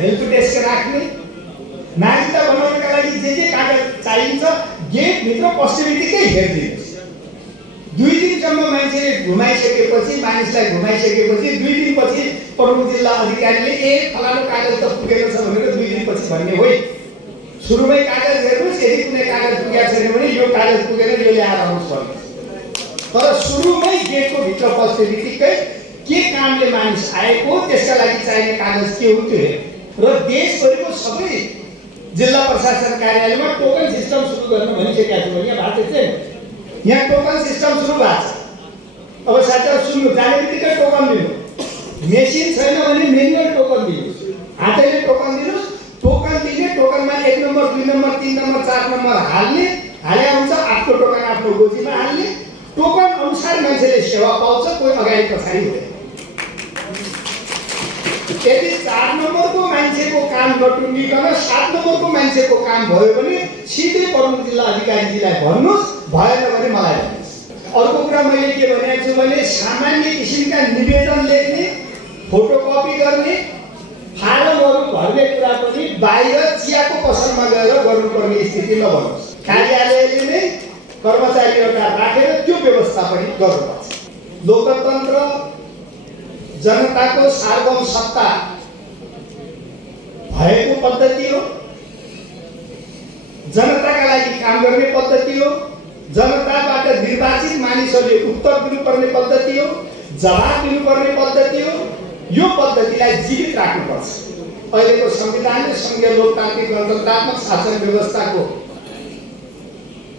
Help desk राख्ने, नागरिकता बनाउनका लागि जे कागज चाहिन्छ गेटभित्र पस्ने बित्तिकै हेरिदिनुहोस्। 2 दिनसम्म मान्छेले घुमाइसकेपछि, मानिसलाई घुमाइसकेपछि 2 दिनपछि प्रमुख जिल्ला अधिकारीले फलानु कागज त पुगेको छ भनेर 2 दिनपछि भन्ने होइन। सुरुमै कागज हेर्नुहोस्, यदि कुनै कागज पुगेको छैन भने यो कागज पुगेर यो ल्याएर आउनुहोस् भन्नुहोस्। तर सुरुमै गेटको भित्र पस्ने बित्तिकै के कामले मानिस आएको, त्यसका लागि चाहिने कागज के हो त्यो र देशभरिको सबै जिल्ला प्रशासन कार्यालयमा टोकन सिस्टम सुरु गर्न भनिसकेका छु। यहाँ भएको छैन, यहाँ टोकन सिस्टम सुरु भएको छ। अब साथीहरू सुन्नु, जाने बित्तिकै टोकन दिनु, मेसिन छैन भने मेनुअल टोकन दिनुहोस्, हातैले टोकन दिनुहोस्। टोकन दिने, टोकनमा 1 नम्बर 2 नम्बर 3 नम्बर 4 नम्बर हाल्ने, हाले हुन्छ आफ्नो टोकन आफ्नो गोजीमा हाल्ने। टोकन अनुसार मान्छेले सेवा पाउँछ, कोही अगाडि पछाडि हुँदैन। यदि 4 नम्बरको मान्छेको काम नटुङ्गिकन 7 नम्बरको मान्छेको काम भयो भने सिधै प्रमुख जिल्ला अधिकारीजीलाई भन्नुहोस्, भएन भने मलाई भन्नुहोस्। अर्को कुरा मैले के भनेको छु भने सामान्य किसिमका निवेदन लेख्ने, फोटोकपी गर्ने, फारमहरू भर्ने कुरा पनि बाहिर चियाको पसलमा गएर गर्नुपर्ने स्थिति नबनोस्। कार्यालयले नै कर्मचारी एउटा राखेर त्यो व्यवस्था पनि गर्नुपर्छ। लोकतन्त्र जनताको सार्वभौम सत्ता भएको पद्धति हो, जनताका लागि काम गर्ने पद्धति हो, जनताबाट निर्वाचित मानिसहरूले उत्तर दिनुपर्ने पद्धति हो, जवाब दिनुपर्ने पद्धति हो। यो पद्धतिलाई जीवित राख्नुपर्छ। अहिलेको संविधानले संघीय लोकतान्त्रिक गणतन्त्रात्मक शासन व्यवस्थाको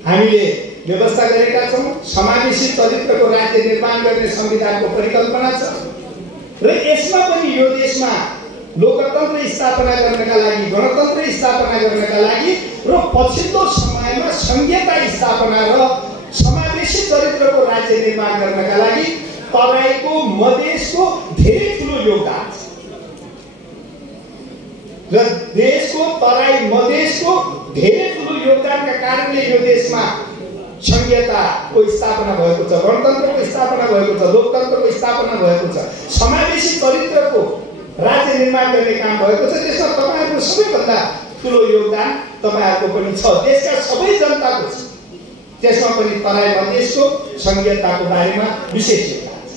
हामीले व्यवस्था गरेका छौँ। समावेशी चरित्रको राज्य निर्माण गर्ने संविधानको परिकल्पना छ र यसमा पनि यो देशमा लोकतन्त्र स्थापना गर्नका लागि, गणतन्त्र स्थापना गर्नका लागि र पछिल्लो समयमा संघीयता स्थापना र समावेशी चरित्रको राज्य निर्माण गर्नका लागि तराईको मधेसको धेरै ठुलो योगदान छ र देशको तराई मधेसको धेरै ठुलो योगदानका कारणले यो देशमा संघीयताको स्थापना भएको छ, गणतन्त्रको स्थापना भएको छ, लोकतन्त्रको स्थापना भएको छ, समावेशी चरित्रको राज्य निर्माण गर्ने काम भएको छ। त्यसमा तपाईहरुको सबैभन्दा ठुलो योगदान तपाईहरुको पनि छ, देशका सबै जनताको छ। त्यसमा पनि तराई मधेसको संघीयताको बारेमा विशेष योगदान छ।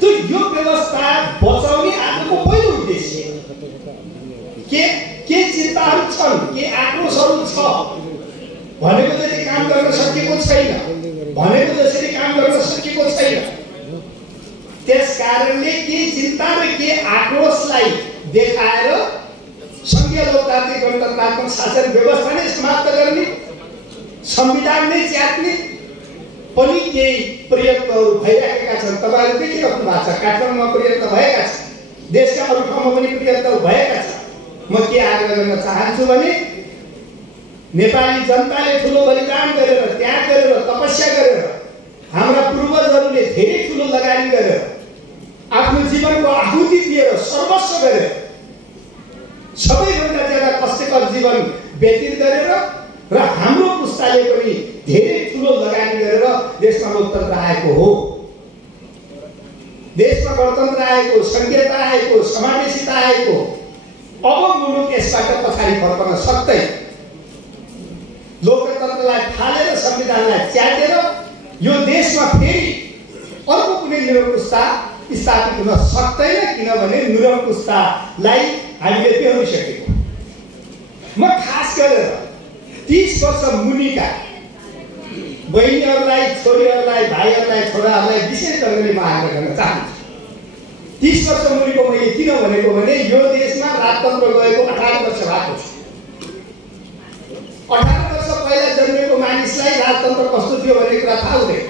त्यो यो व्यवस्था बचाउने आजको पहिलो उद्देश्य के चिन्ताहरू छन्, के आक्रोशहरू छ, भनेको जति काम गर्न सकेको छैन, भनेको जसरी काम गर्न सकेको छैन। त्यसकारणले के चिन्ता र के आक्रोशलाई देखाएर संघीय लोकतान्त्रिक गणतन्त्रात्मक शासन व्यवस्था नै समाप्त गर्ने, संविधान नै च्यात्ने पनि केही प्रयत्नहरू भइरहेका छन्। तपाईहरु देखिराख्नु भएको छ, काठमाडौँमा प्रयत्न भएका छन्, देशका अरू ठाउँमा पनि प्रयत्न भएका छन्। म के आग्रह गर्न चाहन्छु भने नेपाली जनताले ठुलो बलिदान गरेर, त्याग गरेर, तपस्या गरेर, हाम्रा पूर्वजहरूले धेरै ठुलो लगानी गरेर, आफ्नो जीवनको आहुति दिएर, सर्वस्व गरेर, सबैभन्दा ज्यादा कष्टकर जीवन व्यतीत गरेर र हाम्रो पुस्ताले पनि धेरै ठुलो लगानी गरेर देशमा लोकतन्त्र आएको हो, देशमा गणतन्त्र आएको, संघीयता आएको, समावेशिता आएको। अब मुलुक यसबाट पछाडि फर्कन सक्दैन। लोकतन्त्रलाई फालेर, संविधानलाई च्यातेर यो देशमा फेरि अर्को कुनै निरङ्कुशता स्थापित हुन सक्दैन, किनभने निरङ्कुशतालाई हामीले बेहोरिसकेको। म खास गरेर 30 वर्ष मुनिका बहिनीहरूलाई, छोरीहरूलाई, भाइहरूलाई, छोराहरूलाई विशेष ढङ्गले म आग्रह गर्न चाहन्छु। 30 वर्ष मुनिको मैले किन भनेको भने यो देशमा राजतन्त्र गएको 18 वर्ष भएको छ। 18 वर्ष पहिला जन्मेको मानिसलाई राजतन्त्र कस्तो थियो भन्ने कुरा थाहा हुँदैन।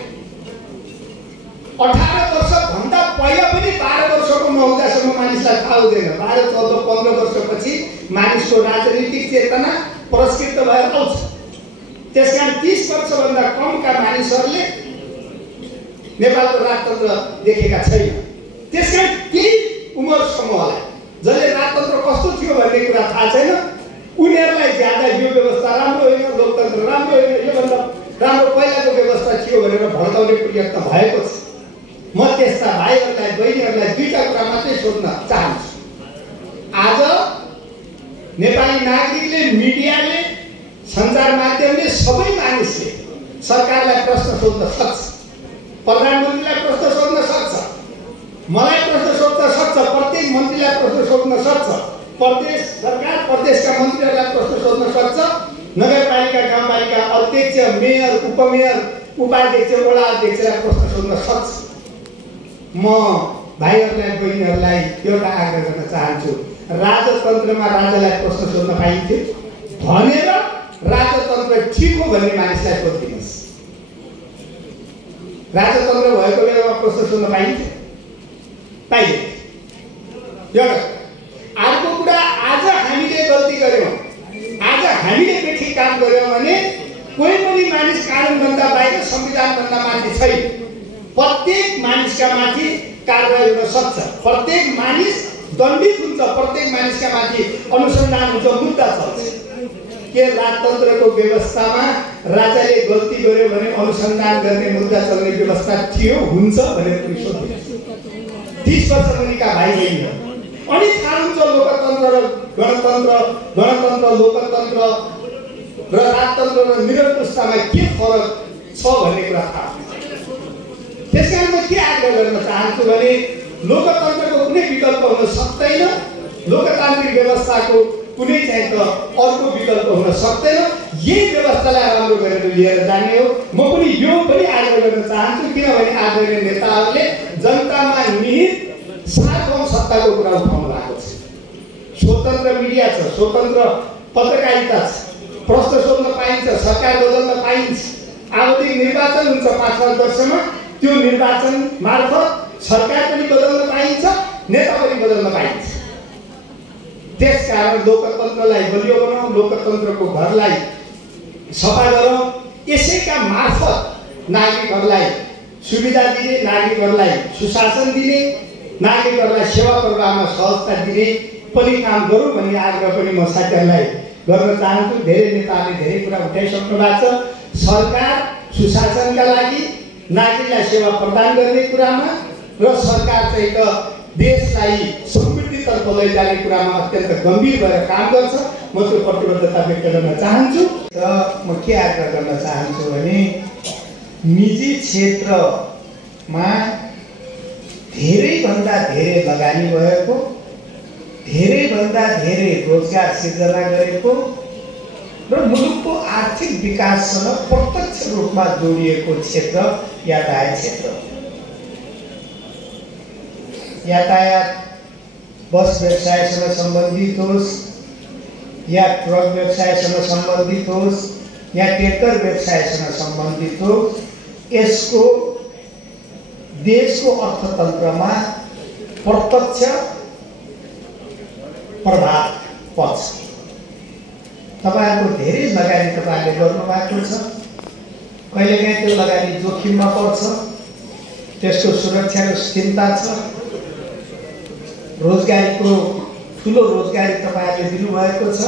18 वर्ष भन्दा पहिला पनि 12 वर्षको नहुँदासम्म मानिसलाई थाहा हुँदैन। 12, 14, 15 वर्षपछि मानिसको राजनीतिक चेतना पुरस्कृत भएर आउँछ। त्यसकारण 30 वर्षभन्दा कमका मानिसहरूले नेपालको राजतन्त्र देखेका छैन। त्यसकारण केही उमेर समूहलाई जसले राजतन्त्र कस्तो थियो भन्ने कुरा थाहा छैन, उनीहरूलाई ज्यादा यो व्यवस्था राम्रो होइन, लोकतन्त्र राम्रो होइन, योभन्दा राम्रो पहिलाको व्यवस्था थियो भनेर भड्काउने प्रयत्न भएको छ। म त्यस्ता भाइहरूलाई, बहिनीहरूलाई दुईटा कुरा मात्रै सोध्न चाहन्छु। आज नेपाली नागरिकले, मिडियाले, सञ्चार माध्यमले, सबै मानिसले सरकारलाई प्रश्न सोध्न सक्छ, प्रधानमन्त्रीलाई प्रश्न सोध्न सक्छ, मलाई प्रश्न सोध्न सक्छ, प्रत्येक मन्त्रीलाई प्रश्न सोध्न सक्छ, प्रदेश सरकार प्रदेशका मन्त्रीहरूलाई प्रश्न सोध्न सक्छ, नगरपालिका गाउँपालिका अध्यक्ष, मेयर, उपमेयर, उपाध्यक्ष, वडा अध्यक्षलाई प्रश्न सोध्न सक्छ। म भाइहरूलाई बहिनीहरूलाई एउटा आग्रह गर्न चाहन्छु, राजतन्त्रमा राजालाई प्रश्न सोध्न पाइन्थ्यो भनेर राजतन्त्र ठिक हो भन्ने मानिसलाई सोधिदिनुहोस्। राजतन्त्र भएको बेलामा प्रश्न सोध्न पाइन्थ्यो? पाइँदैन। एउटा अर्को कुरा, आज हामीले गल्ती गर्यौँ, आज हामीले बेठी काम गर्यौँ भने कोही पनि मानिस कानुनभन्दा बाहिर, संविधानभन्दा माथि छैन। प्रत्येक मानिसका माथि कारबाही हुन सक्छ, प्रत्येक मानिस दण्डित हुन्छ, प्रत्येक मानिसका माथि अनुसन्धान हुन्छ, मुद्दा चल्छ। के राजतन्त्रको व्यवस्थामा राजाले गल्ती गर्यो भने अनुसन्धान गर्ने, मुद्दा चल्ने व्यवस्था थियो, हुन्छ भनेर पनि सोध्नु। 30 वर्ष मुनिका भाइ बहिनी अनि थाहा हुन्छ लोकतन्त्र र गणतन्त्र, गणतन्त्र, लोकतन्त्र र राजतन्त्र र निरङ्कुशतामा के फरक छ भन्ने कुरा थाहा हुन्छ। त्यसकारण म के आग्रह गर्न चाहन्छु भने लोकतन्त्रको कुनै विकल्प हुन सक्दैन, लोकतान्त्रिक व्यवस्थाको कुनै चाहिँ त अर्को विकल्प हुन सक्दैन। यही व्यवस्थालाई राम्रो गरेर लिएर जाने हो। म पनि यो पनि आग्रह गर्न चाहन्छु, किनभने आदरणीय नेताहरूले जनतामा निहित सार्वभौम सत्ताको कुरा उठाउनु भएको छ। स्वतन्त्र मिडिया छ, स्वतन्त्र पत्रकारिता छ, प्रश्न सोध्न पाइन्छ, सरकार बदल्न पाइन्छ, आवधिक निर्वाचन हुन्छ 5-5 वर्षमा, त्यो निर्वाचन मार्फत सरकार पनि बदल्न पाइन्छ, नेता पनि बदल्न पाइन्छ। त्यसकारण लोकतन्त्रलाई बलियो बनाऊ, लोकतन्त्रको घरलाई सफा गरौँ। यसैका मार्फत नागरिकहरूलाई सुविधा दिने, नागरिकहरूलाई सुशासन दिने, नागरिकहरूलाई सेवा प्रवाहमा सहजता दिने पनि काम गरौँ भन्ने आग्रह पनि म साथीहरूलाई गर्न चाहन्छु। धेरै नेताहरूले धेरै कुरा उठाइसक्नु भएको छ। सरकार सुशासनका लागि, नागरिकलाई सेवा प्रदान गर्ने कुरामा र सरकार चाहिँ त देशलाई समृद्धितर्फ लैजाने कुरामा अत्यन्त गम्भीर भएर काम गर्छ। म त्यो प्रतिबद्धता व्यक्त गर्न चाहन्छु। र म के आग्रह गर्न चाहन्छु भने निजी क्षेत्रमा धेरैभन्दा धेरै लगानी भएको, धेरैभन्दा धेरै रोजगार सिर्जना गरेको र मुलुकको आर्थिक विकाससँग प्रत्यक्ष रूपमा जोडिएको क्षेत्र यातायात क्षेत्र। यातायात बस व्यवसायसँग सम्बन्धित होस् या ट्रक व्यवसायसँग सम्बन्धित होस् या ट्र्याक्टर व्यवसायसँग सम्बन्धित होस्, यसको देशको अर्थतन्त्रमा प्रत्यक्ष प्रभाव पर्छ। तपाईहरुको धेरै लगानी तपाईहरुले गर्नुभएको छ, कहिलेकाहीँ त्यो लगानी जोखिममा पर्छ, त्यसको सुरक्षाको चिन्ता छ, रोजगारीको ठुलो रोजगारी तपाईहरुले दिनुभएको छ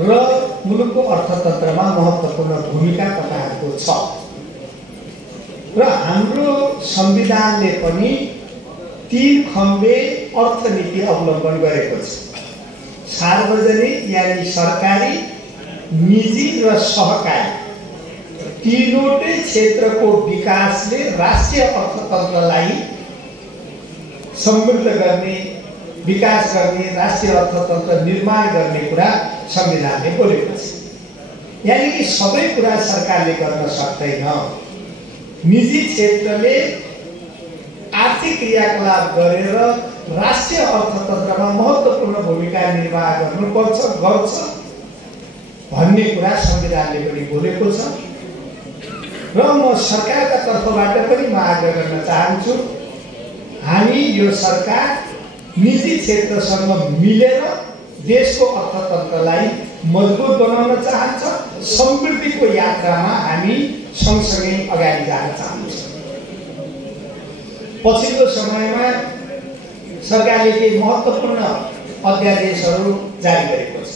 र मुलुकको अर्थतन्त्रमा महत्त्वपूर्ण भूमिका तपाईहरुको छ। र हाम्रो संविधानले पनि 3 खम्बे अर्थनीति अवलम्बन गरेको छ। सार्वजनिक यानी सरकारी, निजी र सहकारी तीनवटै क्षेत्रको विकासले राष्ट्रिय अर्थतन्त्रलाई समृद्ध गर्ने, विकास गर्ने, राष्ट्रिय अर्थतन्त्र निर्माण गर्ने कुरा संविधानले बोलेको छ। यानी कि सबै कुरा सरकारले गर्न सक्दैन। निजी क्षेत्रले आर्थिक क्रियाकलाप गरेर राष्ट्रिय अर्थतन्त्रमा महत्त्वपूर्ण भूमिका निर्वाह गर्नुपर्छ, गर्छ भन्ने कुरा संविधानले पनि बोलेको छ। र म सरकारका तर्फबाट पनि म आग्रह गर्न चाहन्छु, हामी यो सरकार निजी क्षेत्रसँग मिलेर देशको अर्थतन्त्रलाई मजबुत बनाउन चाहन्छ, समृद्धिको यात्रामा हामी सँगसँगै अगाडि जान चाहन्छौँ। पछिल्लो समयमा सरकारले केही महत्त्वपूर्ण अध्यादेशहरू जारी गरेको छ।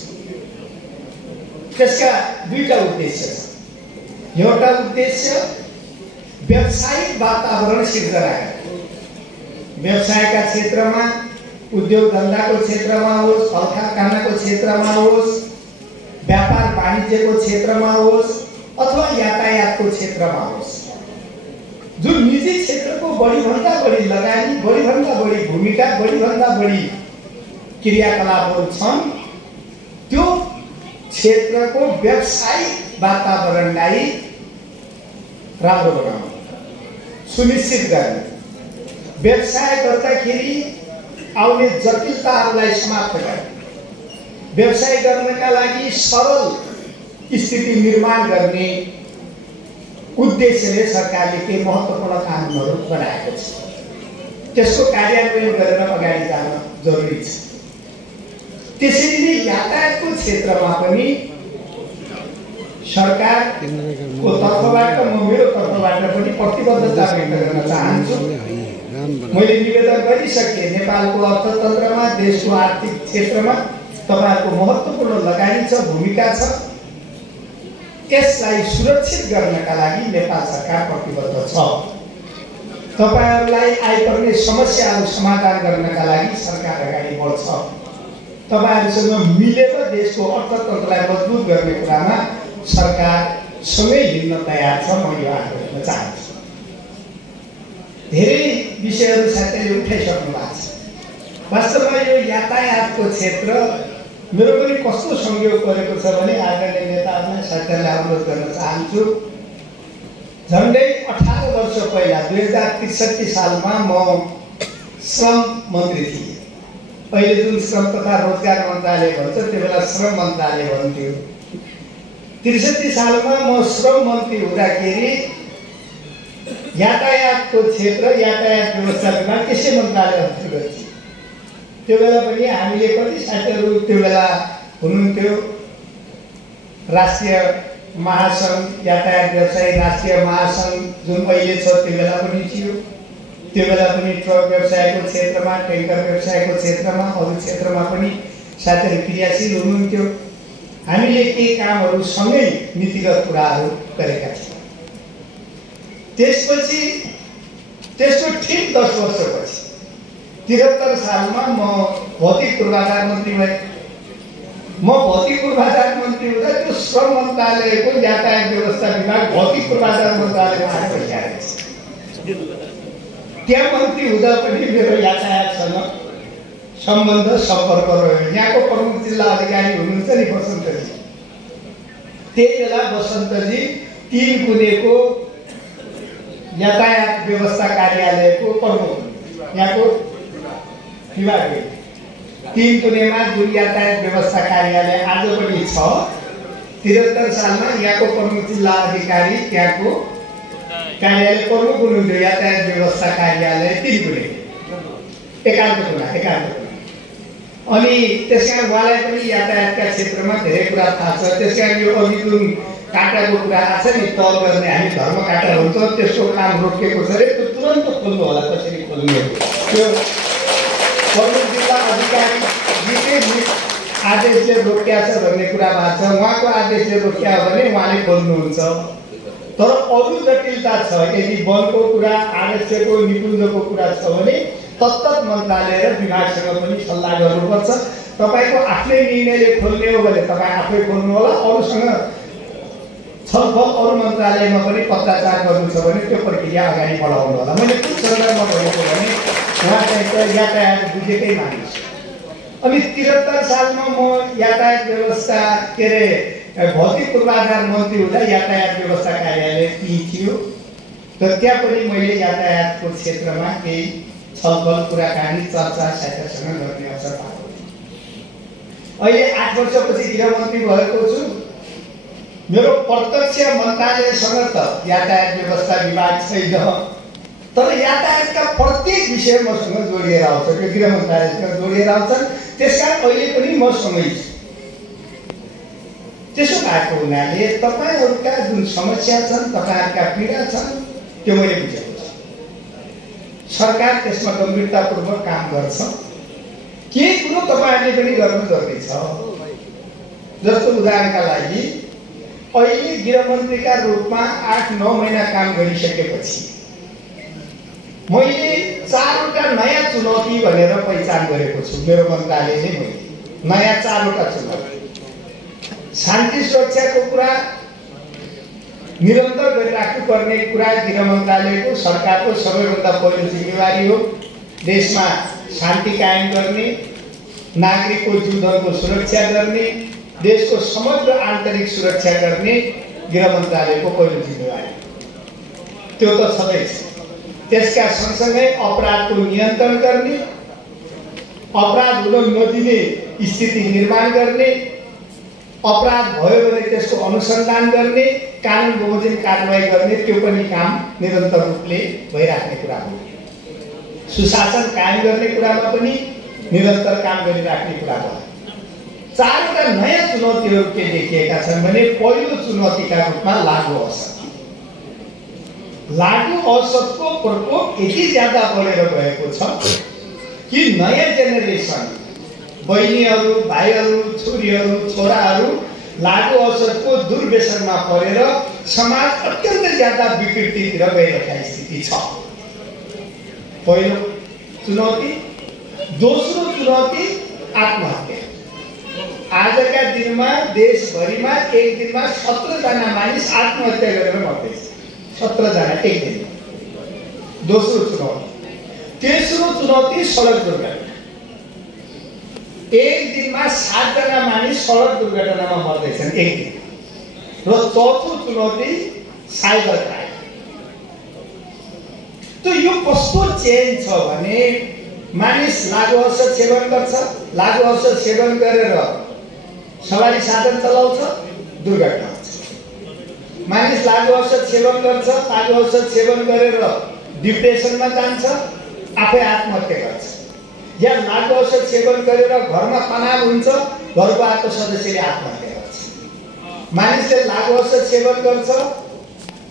त्यसका दुईटा उद्देश्य छन्। एउटा उद्देश्य व्यावसायिक वातावरण सिर्जना गर्ने, व्यवसायका क्षेत्रमा उद्योग धन्दाको क्षेत्रमा होस्, कलकारखानाको क्षेत्रमा होस्, व्यापार वाणिज्यको क्षेत्रमा होस् अथवा यातायातको क्षेत्रमा होस्, जुन निजी क्षेत्रको बढीभन्दा बढी लगानी, बढीभन्दा बढी भूमिका, बढीभन्दा बढी क्रियाकलापहरू छन्, त्यो क्षेत्रको व्यावसायिक वातावरणलाई राम्रो बनाउनु, सुनिश्चित गर्ने, व्यवसाय गर्दाखेरि आउने जटिलताहरूलाई समाप्त गर्ने, व्यवसाय गर्नका लागि सरल स्थिति निर्माण गर्ने उद्देश्यले सरकारले केही महत्त्वपूर्ण कानुनहरू बनाएको छ। त्यसको कार्यान्वयन गरेर अगाडि जान जरुरी छ। त्यसैले नै यातायातको क्षेत्रमा पनि सरकारको तर्फबाट म मेरो तर्फबाट पनि प्रतिबद्धता व्यक्त गर्न चाहन्छु। मैले निवेदन गरिसकेँ, नेपालको अर्थतन्त्रमा, देशको आर्थिक क्षेत्रमा तपाईहरुको महत्त्वपूर्ण लगानी छ, भूमिका छ। यसलाई सुरक्षित गर्नका लागि नेपाल सरकार प्रतिबद्ध छ। तपाईहरुलाई आइपर्ने समस्याहरू समाधान गर्नका लागि सरकार अगाडि बढ्छ। तपाईहरुसँग मिलेर देशको अर्थतन्त्रलाई मजबुत गर्ने कुरामा सरकार सँगै हिँड्न तयार छ। म यो आग्रह गर्न चाहन्छु। धेरै विषयहरू साथीले उठाइसक्नु भएको छ। वास्तवमा यो यातायातको क्षेत्र मेरो पनि कस्तो संयोग परेको छ भने आदरणीय नेताहरूलाई साथीहरूलाई अनुरोध गर्न चाहन्छु। झन्डै 18 वर्ष पहिला 2063 सालमा म श्रम मन्त्री थिएँ। अहिले जुन श्रम तथा रोजगार मन्त्रालय भन्छ त्यो बेला श्रम मन्त्रालय भन्थ्यो। 63 सालमा म श्रम मन्त्री हुँदाखेरि यातायातको क्षेत्र, यातायात व्यवस्था विभाग त्यसै मन्त्रालय अन्तर्गत थियो। त्यो बेला पनि हामीले कति साथीहरू त्यो बेला हुनुहुन्थ्यो। राष्ट्रिय महासङ्घ यातायात व्यवसायी राष्ट्रिय महासङ्घ जुन अहिले छ त्यो बेला पनि थियो। त्यो बेला पनि ट्रक व्यवसायको क्षेत्रमा, ट्याङ्कर व्यवसायको क्षेत्रमा, अरू क्षेत्रमा पनि साथीहरू क्रियाशील हुनुहुन्थ्यो। हामीले केही कामहरू सँगै नीतिगत कुराहरू गरेका थियौँ। त्यसपछि त्यसको ठिक 10 वर्षपछि 73 सालमा म भौतिक पूर्वाधार मन्त्री भएँ। म भौतिक पूर्वाधार मन्त्री हुँदा त्यो श्रम मन्त्रालयको यातायात व्यवस्था विभाग भौतिक पूर्वाधार मन्त्रालयमा आएर बसिरहेको छ। त्यहाँ मन्त्री हुँदा पनि मेरो यातायातसँग सम्बन्ध सम्पर्क रह्यो। यहाँको प्रमुख जिल्ला अधिकारी हुनुहुन्छ नि बसन्तजी, त्यही बेला बसन्तजी 3 कुनेको यातायात व्यवस्था कार्यालयको प्रमुख, यहाँको विभाग 3 कुनेमा जुन यातायात व्यवस्था कार्यालय आज पनि छ, 73 सालमा यहाँको प्रमुख जिल्ला अधिकारी त्यहाँको कार्यालय प्रमुख हुनुहुन्थ्यो। यातायात व्यवस्था कार्यालय 3 कुने एकान्त। अनि त्यसकारण उहाँलाई पनि यातायातका क्षेत्रमा धेरै कुरा थाहा छ। त्यसकारण यो अघि जुन काटाको कुरा आएको छ नि, तल गर्ने हामी धर्म काटा हुन्छ, त्यसको काम रोकिएको छ रे, त्यो तुरन्त खोल्नु होला। कसरी खोल्नु त्यो प्रमुख जिल्ला अधिकारी जिले आदेशले रोकिया छ भन्ने कुरा भएको छ। उहाँको आदेशले रोकिया हो भने उहाँले खोल्नुहुन्छ। तर अरू जटिलता छ। यदि बलको कुरा, आरक्षको निकुञ्जको कुरा छ भने तत्त मन्त्रालय र विभागसँग पनि सल्लाह गर्नुपर्छ। तपाईको आफ्नै निर्णयले खोल्ने हो भने तपाईँ आफै खोल्नु होला। अरूसँग छलफल अरू मन्त्रालयमा पनि पत्राचार गर्नु छ भने त्यो प्रक्रिया अगाडि बढाउनु होला। मैले कुन सन्दर्भमा भनेको भने उहाँ चाहिँ यातायात बुझेकै मानिस। अनि 73 सालमा म यातायात व्यवस्था के अरे भौतिक पूर्वाधार मन्त्री हुँदा यातायात व्यवस्था कार्यालय थियो। तर त्यहाँ पनि मैले यातायातको क्षेत्रमा केही छलफल, कुराकानी, चर्चा साथीसँग गर्ने अवसर पाएको। अहिले 8 वर्षपछि गृहमन्त्री भएको छु। मेरो प्रत्यक्ष मन्त्रालयसँग त यातायात व्यवस्था विभाग छैन, तर यातायातका प्रत्येक विषय मसँग जोडिएर आउँछ, त्यो गृह मन्त्रालयसँग जोडिएर आउँछन्। त्यसकारण अहिले पनि म सँगै छु। त्यसो भएको हुनाले तपाईहरुका जुन समस्या छन्, तपाईहरुका पीडा छन्, त्यो मैले बुझेको छु। सरकार त्यसमा गम्भीरतापूर्वक काम गर्छ। केही कुरो तपाईहरुले पनि गर्नु जरुरी छ। जस्तो उदाहरणका लागि अहिले गृहमन्त्रीका रूपमा 8-9 महिना काम गरिसकेपछि मैले चारवटा नयाँ चुनौती भनेर पहिचान गरेको छु मेरो मन्त्रालयले। मैले नयाँ चारवटा चुनौती, शान्ति सुरक्षाको कुरा निरन्तर गरिराख्नुपर्ने कुरा गृह मन्त्रालयको सरकारको सबैभन्दा पहिलो जिम्मेवारी हो। देशमा शान्ति कायम गर्ने, नागरिकको जीवनको सुरक्षा गर्ने, देशको समग्र आन्तरिक सुरक्षा गर्ने गृह मन्त्रालयको पहिलो जिम्मेवारी। त्यो त छँदैछ। त्यसका सँगसँगै अपराधको नियन्त्रण गर्ने, अपराध हुन नदिने स्थिति निर्माण गर्ने, अपराध भयो भने त्यसको अनुसन्धान गर्ने, कानुन बमोजिम कारबाही गर्ने, त्यो पनि काम निरन्तर रूपले भइराख्ने कुरा हो। सुशासन कायम गर्ने कुरामा पनि निरन्तर काम गरिराख्ने कुरा हो। चारवटा नयाँ चुनौतीहरू के देखिएका छन् भने पहिलो चुनौतीका रूपमा लागु औषध। लागु औषधको प्रकोप यति ज्यादा बढेर गएको छ कि नयाँ जेनेरेसन बहिनीहरू, भाइहरू, छोरीहरू, छोराहरू लागु औषधको दुर्व्यसनमा परेर समाज अत्यन्त ज्यादा विकृतितिर गइरहेको स्थिति छ। पहिलो चुनौती। दोस्रो चुनौती आत्महत्या। आजका दिनमा देशभरिमा एक दिनमा 17 जना मानिस आत्महत्या गरेर मर्दैछ। 17 जना एक दिनमा। दोस्रो चुनौती। तेस्रो चुनौती सडक दुर्घटना। एक दिनमा 7 जना मानिस सडक दुर्घटनामा मर्दैछन् एक दिन। र चौथो चुनौती साइबर क्राइम। त यो कस्तो चेन्ज छ भने मानिस लागु औषध सेवन गर्छ, लागु औषध सेवन गरेर सवारी साधन चलाउँछ, दुर्घटना हुन्छ। मानिस लागु औषध सेवन गर्छ, लागु औषध सेवन गरेर डिप्रेसनमा जान्छ, आफै आत्महत्या गर्छ। या लागु औषध सेवन गरेर घरमा तनाव हुन्छ, घरको आएको सदस्यले आत्महत्या गर्छ। मानिसले लागु औषध सेवन गर्छ,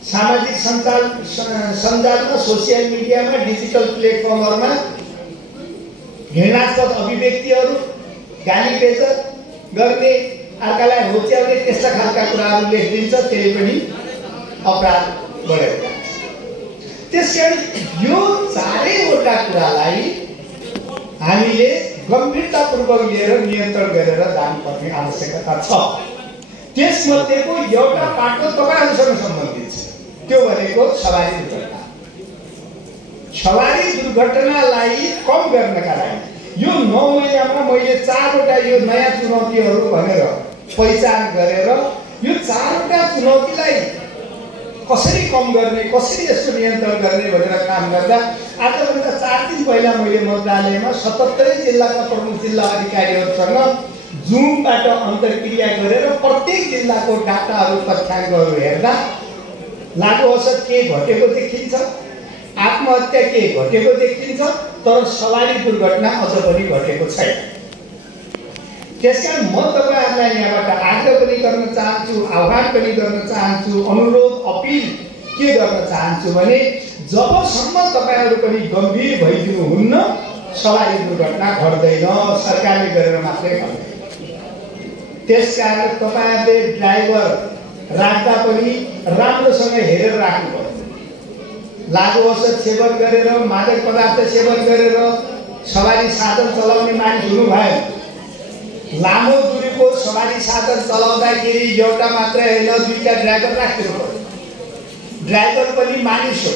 सामाजिक सञ्जालमा, सोसियल मिडियामा, डिजिटल प्लेटफर्महरूमा घृणास्पद अभिव्यक्तिहरू, गाली बेइज्जत गर्ने, अर्कालाई होच्याउने त्यस्ता खालका कुराहरू लेखिदिन्छ, त्यसले पनि अपराध बढेको छ। त्यसकारण यो चारैवटा कुरालाई हामीले गम्भीरतापूर्वक लिएर नियन्त्रण गरेर जानुपर्ने आवश्यकता छ। त्यसमध्येको एउटा पाटो तपाईँहरूसँग सम्बन्धित छ, त्यो भनेको सवारी दुर्घटना। सवारी दुर्घटनालाई कम गर्नका लागि यो 9 महिनामा मैले चारवटा यो नयाँ चुनौतीहरू भनेर पहिचान गरेर यो चारवटा चुनौतीलाई कसरी कम गर्ने, कसरी यसको नियन्त्रण गर्ने भनेर काम गर्दा आजभन्दा 4 दिन पहिला मैले मन्त्रालयमा 77 जिल्लाका प्रमुख जिल्ला अधिकारीहरूसँग जुमबाट अन्तर्क्रिया गरेर प्रत्येक जिल्लाको डाटाहरू, तथ्याङ्कहरू हेर्दा लागु औषध के घटेको देखिन्छ, आत्महत्या के घटेको देखिन्छ, तर सवारी दुर्घटना अझ पनि घटेको छैन। त्यसकारण म तपाईँहरूलाई यहाँबाट आग्रह पनि गर्न चाहन्छु, आह्वान पनि गर्न चाहन्छु, अनुरोध अपिल के गर्न चाहन्छु भने जबसम्म तपाईँहरू पनि गम्भीर भइदिनुहुन्न सवारी दुर्घटना घट्दैन, सरकारले गरेर मात्रै घट्दैन। त्यसकारण तपाईँहरूले ड्राइभर राख्दा पनि राम्रोसँग हेरेर राख्नुपर्छ। लागु औषध सेवन गरेर, मादक पदार्थ सेवन गरेर सवारी साधन चलाउने मानिस हुनु भएन। लामो दूरीको सवारी साधन चलाउँदाखेरि एउटा मात्रै होइन, 2टा ड्राइभर राख्नु पर्छ। ड्राइभर पनि मानिस हो।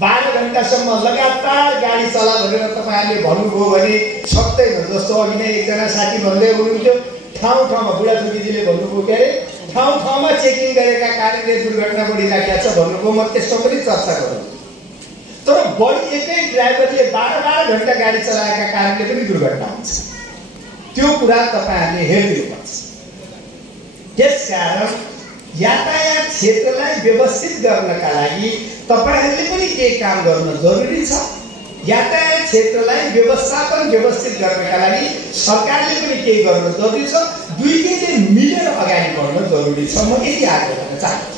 12 घण्टासम्म लगातार गाडी चला भनेर तपाईँहरूले भन्नुभयो भने सक्दैन। जस्तो अघि नै एकजना साथी भन्दै हुनुहुन्थ्यो, ठाउँ ठाउँमा बुढाथोकीजीले भन्नुभयो के अरे ठाउँ ठाउँमा चेकिङ गरेका कारणले दुर्घटना बढिराखेको छ भन्नुभयो। म त्यसको पनि चर्चा गरौँ। तर बढी एकै ड्राइभरले 12 घण्टा गाडी चलाएका कारणले पनि दुर्घटना हुन्छ। त्यो कुरा तपाईँहरूले हेरिदिनुपर्छ। त्यसकारण यातायात क्षेत्रलाई व्यवस्थित गर्नका लागि तपाईँहरूले पनि केही काम गर्न जरुरी छ। यातायात क्षेत्रलाई व्यवस्थित गर्नका लागि सरकारले पनि केही गर्न जरुरी छ। दुईटैले मिलेर अगाडि बढ्न जरुरी छ। म यही आग्रह गर्न चाहन्छु।